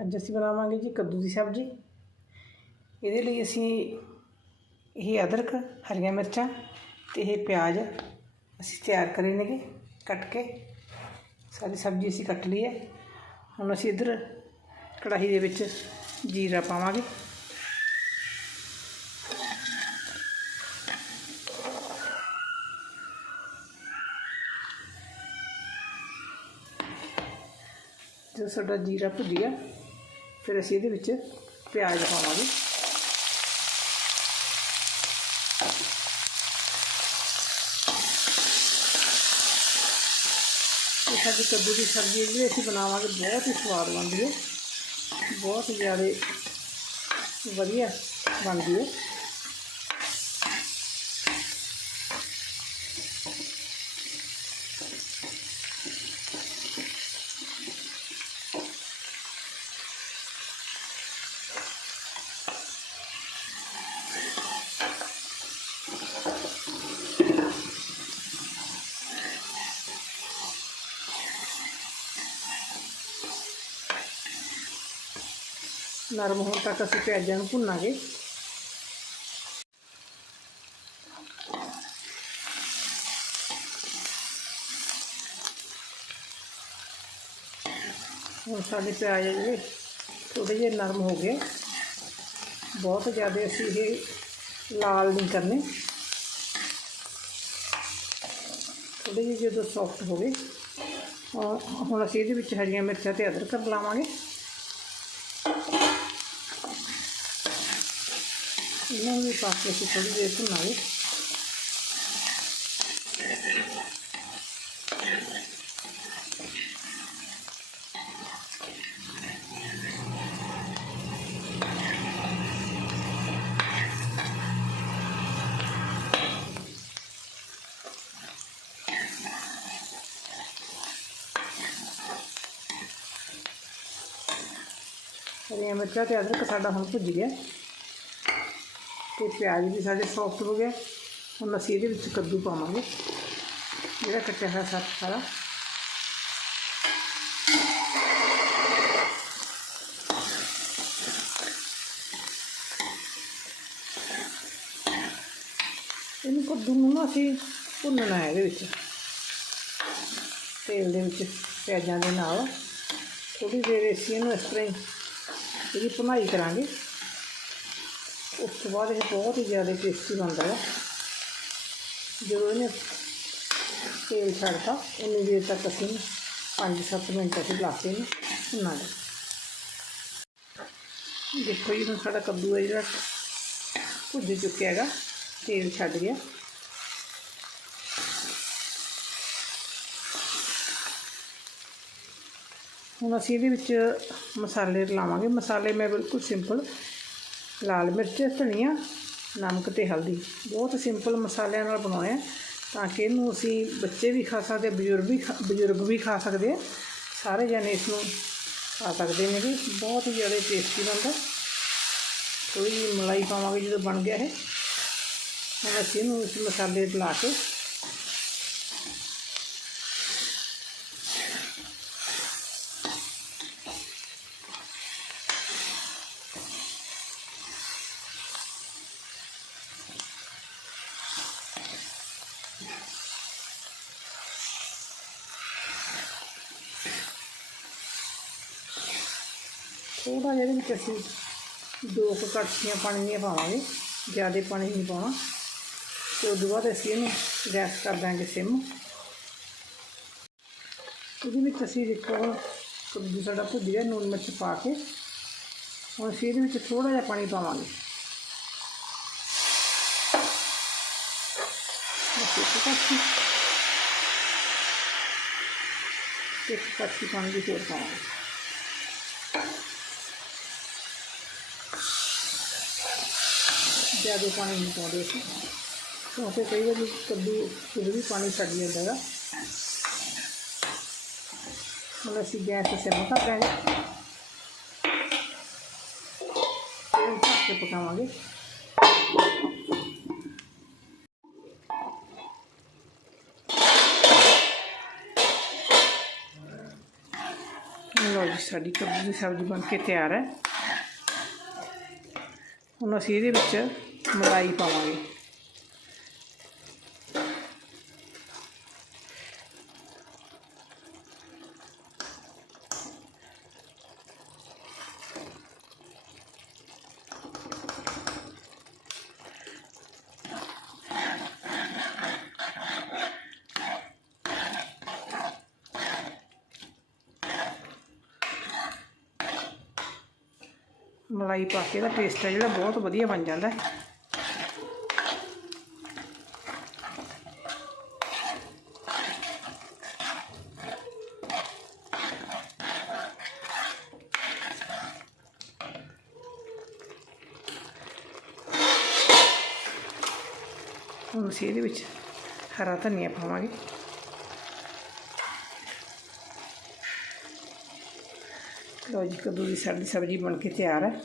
ਅੱਜ ਅਸੀਂ ਬਣਾਵਾਂਗੇ ਜੀ ਕੱਦੂ ਦੀ ਸਬਜ਼ੀ ਇਹਦੇ ਲਈ ਅਸੀਂ ਇਹ ਅਦਰਕ ਹਰੀਆਂ ਮਿਰਚਾਂ ਤੇ ਇਹ ਪਿਆਜ਼ ਅਸੀਂ ਤਿਆਰ ਕਰੇ ਨੇਗੇ ਕੱਟ ਕੇ ਸਾਰੀ ਸਬਜ਼ੀ ਅਸੀਂ ਕੱਟ ਲਈ ਹੈ ਹੁਣ ਅਸੀਂ ਇੱਧਰ ਕੜਾਹੀ ਦੇ ਵਿੱਚ ਜੀਰਾ ਪਾਵਾਂਗੇ ਜਦੋਂ ਸਾਡਾ ਜੀਰਾ ਭੁੱਜ ਗਿਆ ਫਿਰ ਅਸੀਂ ਇਹਦੇ ਵਿੱਚ ਪਿਆਜ਼ ਪਾਵਾਂਗੇ ਇਹ ਸਾਡੀ ਕੱਦੂ ਦੀ ਸਬਜ਼ੀ ਜਿਹੜੀ ਅਸੀਂ ਬਣਾਵਾਂਗੇ ਬਹੁਤ ਹੀ ਸਵਾਦ ਬਣਦੀ ਹੈ ਬਹੁਤ ਜ਼ਿਆਦਾ ਵਧੀਆ ਬਣਦੀ ਹੈ नरम हो तक असं प्याजा যেন हम লাগে साढ़े पे थोड़े जे नरम हो गए। बहुत ज़्यादा असं ये लाल नहीं करने। थोड़े जी जो सॉफ्ट हो गए। हम असं ये हरिया मिर्चा तो अदरक लावे ਇਹਨਾਂ ਨੂੰ ਵੀ ਪਾ ਕੇ ਅਸੀਂ ਥੋੜੀ ਦੇਰ ਭੁੰਨਾਂਗੇ ਹਰੀਆਂ ਮਿਰਚਾਂ ਤੇ ਅਦਰਕ ਸਾਡਾ ਹੁਣ ਭੁੱਜ ਗਿਆ ਤੇ ਪਿਆਜ਼ ਵੀ ਸਾਡੇ ਸੌਫਟ ਹੋ ਗਿਆ ਹੁਣ ਅਸੀਂ ਇਹਦੇ ਵਿੱਚ ਕੱਦੂ ਪਾਵਾਂਗੇ। ਜਿਹੜਾ ਕੱਟਿਆ ਹੋਇਆ ਸਾ ਸਾਰਾ। ਇਹਨੂੰ ਕੱਦੂ ਨੂੰ ਨਾ ਅਸੀਂ ਭੁੰਨਣਾ ਹੈ ਇਹਦੇ ਵਿੱਚ। ਤੇਲ ਦੇ ਵਿੱਚ ਪਿਆਜ਼ਾਂ ਦੇ ਨਾਲ। ਥੋੜੀ ਦੇਰ ਅਸੀਂ ਇਹਨੂੰ ਇਸ ਤਰ੍ਹਾਂ ਹੀ ਇਹਦੀ ਭੁਨਾਈ ਕਰਾਂਗੇ। ਉਸ ਤੋਂ ਬਾਅਦ ਇਹ ਬਹੁਤ ਹੀ ਜ਼ਿਆਦਾ ਟੇਸਟੀ ਬਣਦਾ ਹੈ ਜਦੋਂ ਇਹਨੇ ਤੇਲ ਛੱਡਤਾ ਉਨੀ ਦੇਰ ਤੱਕ ਅਸੀਂ 5-7 ਮਿੰਟ ਅਸੀਂ ਲਾ ਕੇ ਇਹਨੂੰ ਭੁੰਨਾਂਗੇ ਦੇਖੋ ਜੀ ਹੁਣ ਸਾਡਾ ਕੱਦੂ ਹੈ ਜਿਹੜਾ ਭੁੱਜ ਚੁੱਕਿਆ ਹੈਗਾ ਤੇਲ ਛੱਡ ਗਿਆ ਹੁਣ ਅਸੀਂ ਇਹਦੇ ਵਿੱਚ ਮਸਾਲੇ ਰਲਾਵਾਂਗੇ ਮਸਾਲੇ ਮੈਂ ਬਿਲਕੁਲ ਸਿੰਪਲ ਲਾਲ ਮਿਰਚ ਧਨੀਆ, ਨਮਕ ਤੇ ਹਲਦੀ। ਬਹੁਤ ਸਿੰਪਲ ਮਸਾਲਿਆਂ ਨਾਲ ਬਣਾਉਣੇ ਆ ਤਾਂ ਕਿ ਇਹਨੂੰ ਅਸੀਂ ਬੱਚੇ ਵੀ ਖਾ ਸਕਦੇ, ਬਜ਼ੁਰਗ ਵੀ ਖਾ- ਬਜ਼ੁਰਗ ਵੀ ਖਾ ਸਕਦੇ ਆ ਸਾਰੇ ਜਣੇ ਇਸ ਨੂੰ ਖਾ ਸਕਦੇ ਨੇ ਜੀ। ਬਹੁਤ ਹੀ ਜ਼ਿਆਦਾ ਟੇਸਟੀ ਬਣਦਾ। ਥੋੜੀ ਜਿਹੀ ਮਲਾਈ ਪਾਵਾਂਗੇ ਜਦੋਂ ਬਣ ਗਿਆ ਹੈ ਹੁਣ ਅਸੀਂ ਇਹਨੂੰ ਇਸ ਮਸਾਲੇ 'ਚ ਲਾ ਕੇ ਥੋੜਾ ਜਿਹਾ ਇਹਦੇ ਵਿੱਚ ਅਸੀਂ ਦੋ ਕੁ ਕੜਛੀਆਂ ਪਾਣੀ ਦੀਆਂ ਪਾਵਾਂਗੇ, ਜ਼ਿਆਦਾ ਪਾਣੀ ਨਹੀਂ ਪਾਉਣਾ। ਤੇ ਉਸ ਤੋਂ ਬਾਅਦ ਅਸੀਂ ਇਹਨੂੰ ਗੈਸ ਕਰ ਦਾਂਗੇ ਸਿਮ। ਉਹਦੇ ਵਿੱਚ ਅਸੀਂ ਦੇਖੋ, ਕੱਦੂ ਸਾਡਾ ਭੁੱਜ ਗਿਆ ਨੂਨ ਮਿਰਚ ਪਾ ਕੇ। ਹੁਣ ਅਸੀਂ ਇਹਦੇ ਵਿੱਚ ਥੋੜਾ ਜਿਹਾ ਪਾਣੀ ਪਾਵਾਂਗੇ। ਇੱਕ ਕੜਛੀ ਪਾਣੀ ਦੀ ਹੋਰ ਪਾਵਾਂਗੇ। ਜ਼ਿਆਦਾ ਪਾਣੀ ਨਹੀਂ ਪਾਉਂਦੇ ਅਸੀਂ। ਕਿਉਂਕਿ ਕਈ ਵਾਰੀ ਕੱਦੂ, ਫਿਰ ਵੀ ਪਾਣੀ ਛੱਡ ਜਾਂਦਾ ਹੈਗਾ ਹੁਣ ਅਸੀਂ ਗੈਸ ਤੇ ਸਿਮ ਕਰ ਦਾਂਗੇ ਤੇ ਢੱਕ ਕੇ ਪਕਾਵਾਂਗੇ। ਲਓ ਜੀ, ਸਾਡੀ ਕੱਦੂ ਦੀ ਸਬਜ਼ੀ ਬਣ ਕੇ ਤਿਆਰ ਹੈ। ਹੁਣ ਅਸੀਂ ਇਹਦੇ ਵਿੱਚ ਮਲਾਈ ਪਾਵਾਂਗੇ ਮਲਾਈ ਪਾ ਕੇ ਦਾ ਟੇਸਟ ਹੈ ਜਿਹੜਾ ਬਹੁਤ ਵਧੀਆ ਬਣ ਜਾਂਦਾ ਹੈ ਹੁਣ ਅਸੀਂ ਇਹਦੇ ਵਿੱਚ ਹਰਾ ਧਨੀਆ ਪਾਵਾਂਗੇ ਲਓ ਜੀ ਕੱਦੂ ਦੀ ਸਾਡੀ ਸਬਜ਼ੀ ਬਣ ਕੇ ਤਿਆਰ ਹੈ